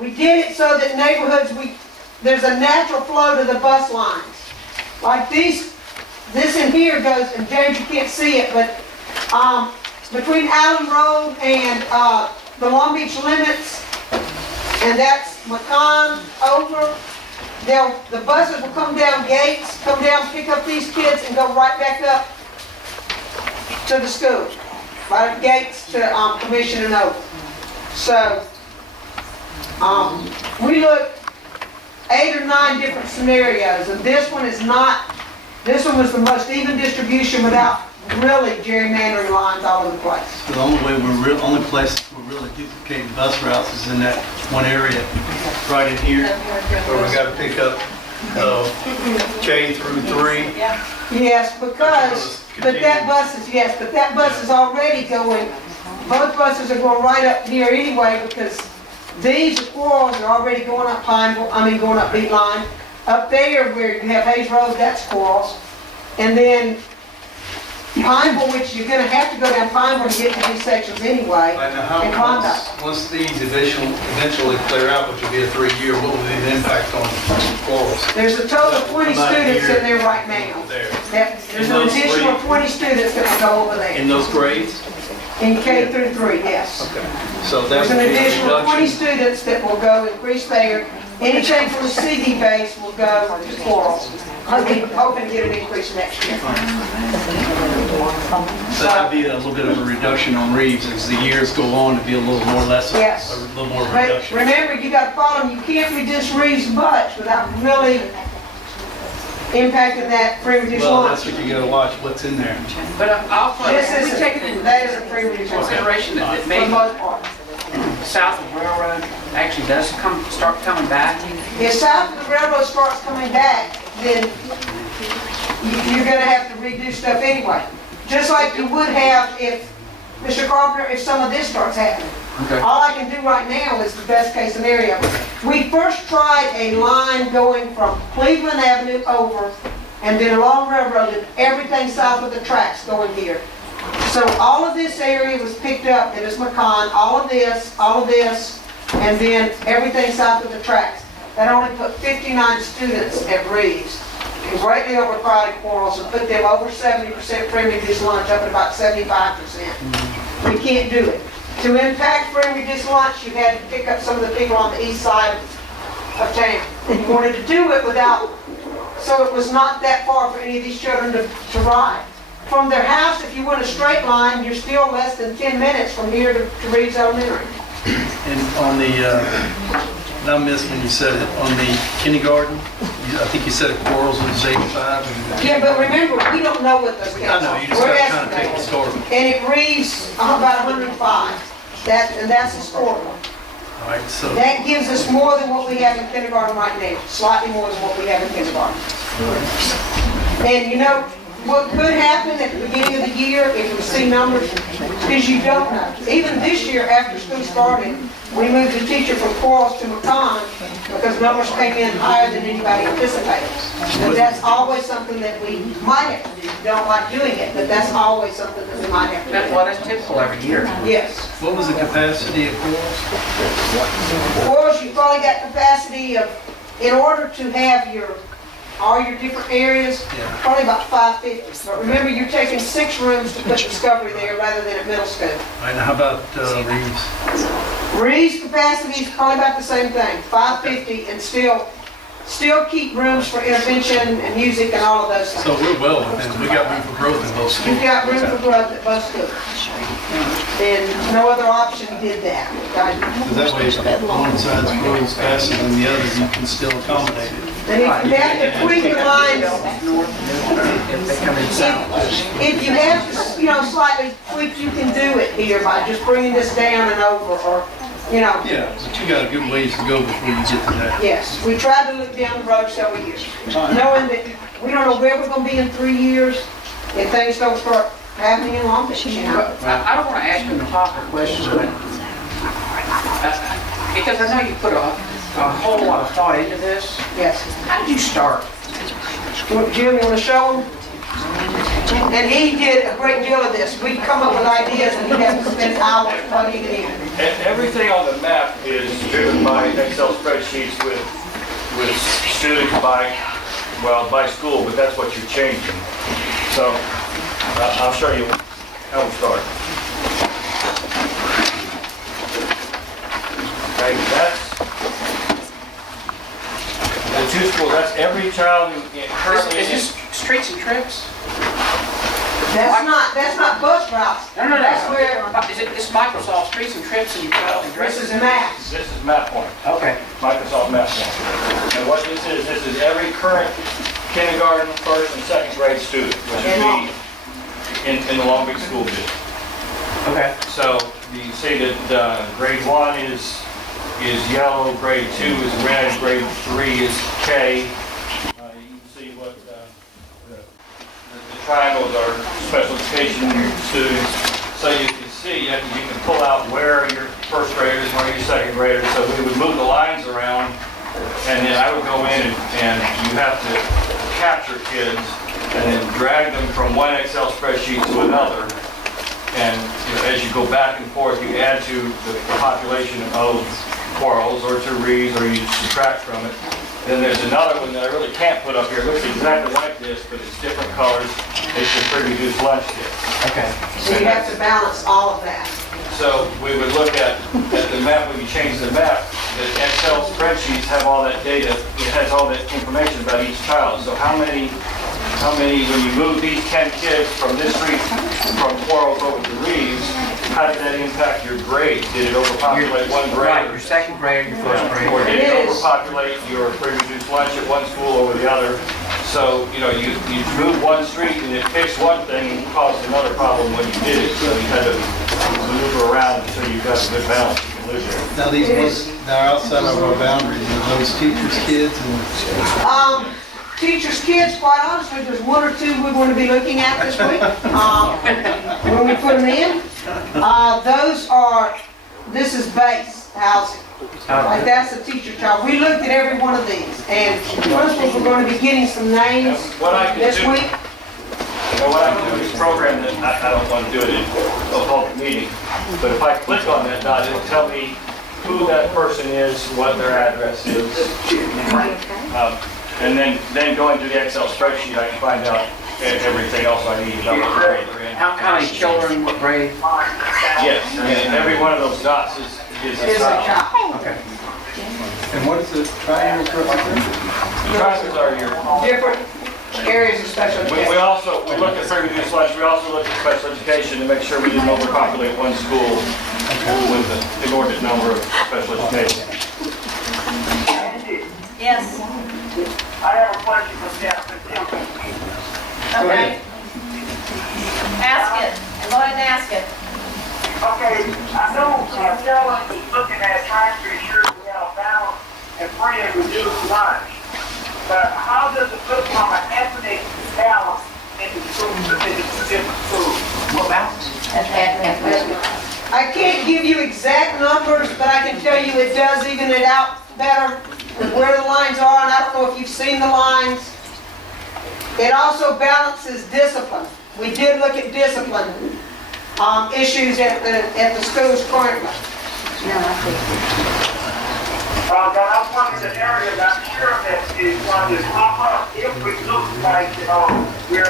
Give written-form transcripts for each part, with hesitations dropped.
We did it so that neighborhoods, there's a natural flow to the bus lines. Like this in here goes, and James, you can't see it, but between Allen Road and the Long Beach limits, and that's McCon over, the buses will come down Gates, come down, pick up these kids, and go right back up to the school. Right Gates to Commission and over. So, we looked 8 or 9 different scenarios, and this one is not, this one was the most even distribution without really gerrymandering lines all over the place. The only place we're really duplicating bus routes is in that one area, right in here, where we gotta pick up K through 3. Yes, but that bus is already going, both buses are going right up here anyway, because these quarrels are already going up going up Beat Line. Up there where you have Hayes Road, that's quarrels. And then Pineville, which you're going to have to go down Pineville to get to these sections anyway. And Klondike. Once these eventually clear out, which will be a 3-year, what will be the impact on quarrels? There's a total of 20 students in there right now. There's an additional 20 students that will go over there. In those grades? In K through 3, yes. Okay. So There's that's an additional 20 students that will go increase there. Anything from the CD base will go to quarrels. Hoping to get an increase next year. So that'd be a little bit of a reduction on Reeves as the years go on to be a little more less, Yes. a little more But reduction. remember, you got to follow, you can't reduce Reeves much without really impacting that free reduced Well, lunch. that's what you gotta watch, what's in there. But also, This have we is, taken into that is a free reduced lunch, consideration that for the maybe most part. south of Railroad actually does start coming back? If south of the railroad starts coming back, then you're gonna have to redo stuff anyway. Just like you would have if, Mr. Carpenter, if some of this starts happening. Okay. All I can do right now is the best case scenario. We first tried a line going from Cleveland Avenue over and then along Railroad and everything south of the tracks going here. So all of this area was picked up, it is McCon, all of this, and then everything south of the tracks. That only put 59 students at Reeves. And greatly overcrowded quarrels and put them over 70% free reduced lunch up at about 75%. We can't do it. To impact free reduced lunch, you had to pick up some of the people on the east side of town. And you wanted to do it without, so it was not that far for any of these children to ride. From their house, if you went a straight line, you're still less than 10 minutes from here to Reeves Elementary. And on the, I missed when you said it, on the kindergarten, I think you said quarrels was 85. Yeah, but remember, we don't know what those I counts know, are. you just We're gotta kind of take the estimating. story. And it reads about 105. And that's historical. All right, so, That gives us more than what we have in kindergarten right now, slightly more than what we have in kindergarten. And you know, what could happen at the beginning of the year if we see numbers, is you don't know. Even this year, after school started, we moved the teacher from Quarles to McCon because numbers came in higher than anybody anticipated. And that's always something that we might have to do. We don't like doing it, but that's always something that we might have to do. Well, that's typical every year. Yes. what was the capacity of quarrels? Quarles, you probably got capacity of, in order to have all your different areas, Yeah. probably about 550. But remember, you're taking 6 rooms to put Discovery there rather than at middle school. All right, now how about Reeves? Reeves capacity is probably about the same thing, 550, and still keep rooms for intervention and music and all of those So things. we're well within, we got room for growth in both schools. You've got room for growth at both schools. And no other option did that. Because that way, if one side grows faster than the other, you can still accommodate it. And if you have to tweak the lines, If they come in south. if you have to, slightly tweak, you can do it here by just bringing this down and over, or, Yeah, but you got a good ways to go before you get to that. yes. We tried to look down the road several years, knowing that we don't know where we're gonna be in 3 years if things don't start happening in Long Beach, I don't want to ask you a tougher question, but because I know you put a whole lot of thought into this. Yes. How did you start? Jim, you wanna show them? And he did a great deal of this. We'd come up with ideas and he'd have to spend hours plugging it in. Everything on the map is driven by Excel spreadsheets with students by school, but that's what you're changing. So I'll show you how we start. Okay, that's the two schools. That's every child who currently Is this streets and trips? That's not bus routes. No. That's where, Is it this Microsoft Streets and Trips and you put out the this is addresses? maps. This is Map Point. Okay. Microsoft Map Point. And what this is every current kindergarten, first and second grade student, which would be in the Long Beach School District. Okay. So you see that grade 1 is yellow, grade 2 is red, grade 3 is K. You can see what the triangles are special education students. So you can see, you can pull out where are your first graders, where are your second graders. So we would move the lines around, and then I would go in and you have to capture kids and then drag them from one Excel spreadsheet to another. And as you go back and forth, you add to the population of Quarles or to Reeves, or you subtract from it. Then there's another one that I really can't put up here. It looks exactly like this, but it's different colors. It's your pre-reduced lunch kit. Okay. So you have to balance all of that. So we would look at the map, when you change the map, the Excel spreadsheets have all that data, it has all that information about each child. So how many, when you move these 10 kids from this street, from Quarles over to Reeves, how did that impact your grade? Did it overpopulate one Right, grade? your second grade, your first grade. Or did It it is. overpopulate your pre-reduced lunch at one school over the other? So, you move one street and it fixed one thing and caused another problem when you did it. So you had to maneuver around until you got a good balance you can live there. Now, they're outside of our boundaries, are those teachers' kids and... Teachers' kids, quite honestly, there's one or two we're going to be looking at this week, when we put them in. This is base housing. Like that's a teacher child. We looked at every one of these, and principals are going to be getting some names What I can this do, week. what I can do is program that, I don't want to do it in a public meeting, but if I click on that dot, it'll tell me who that person is, what their address is. And then going to the Excel spreadsheet, I can find out everything else I need about what grade they're in. How many children, what grade? Yes, and every one of those dots is a Is a child. child. Okay. And what is the triangle represent? Triangles are your, Different areas of special we education. also, we look at pre-reduced lunch, we also look at special education to make sure we didn't overpopulate one school with an inordinate number of special education. Yes. I have a question for Jeff. Okay. Ask it. Go ahead and ask it. Okay, I know Carolyn was looking at trying to ensure we have a balance and free and reduced lunch. But how does it look from an ethnic balance in the schools, in the two different schools? What balance? I can't give you exact numbers, but I can tell you it does even it out better with where the lines are, and I don't know if you've seen the lines. It also balances discipline. We did look at discipline issues at the schools currently. But I'm wondering the area that I'm sure that is going to pop up if we look like, we're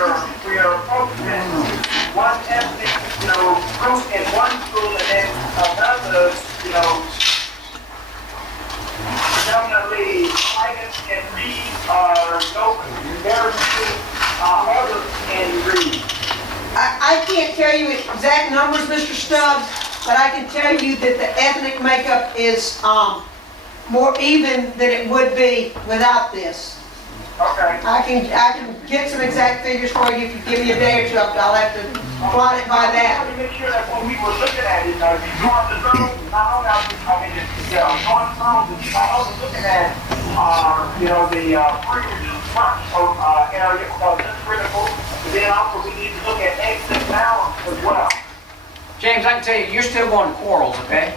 focusing one ethnic, group in one school and then another, definitely Titus and Reed are very few others in Reed. I can't tell you exact numbers, Mr. Stubbs, but I can tell you that the ethnic makeup is more even than it would be without this. Okay. I can get some exact figures for you if you give me a day or two. I'll have to plot it by I that. want to make sure that when we were looking at it, if you go on the zone, not only are we coming in, going through, but I was looking at, the pre-reduced lunch area, because that's critical. But then also we need to look at exit balance as well. James, I can tell you, you're still going to Quarles, okay?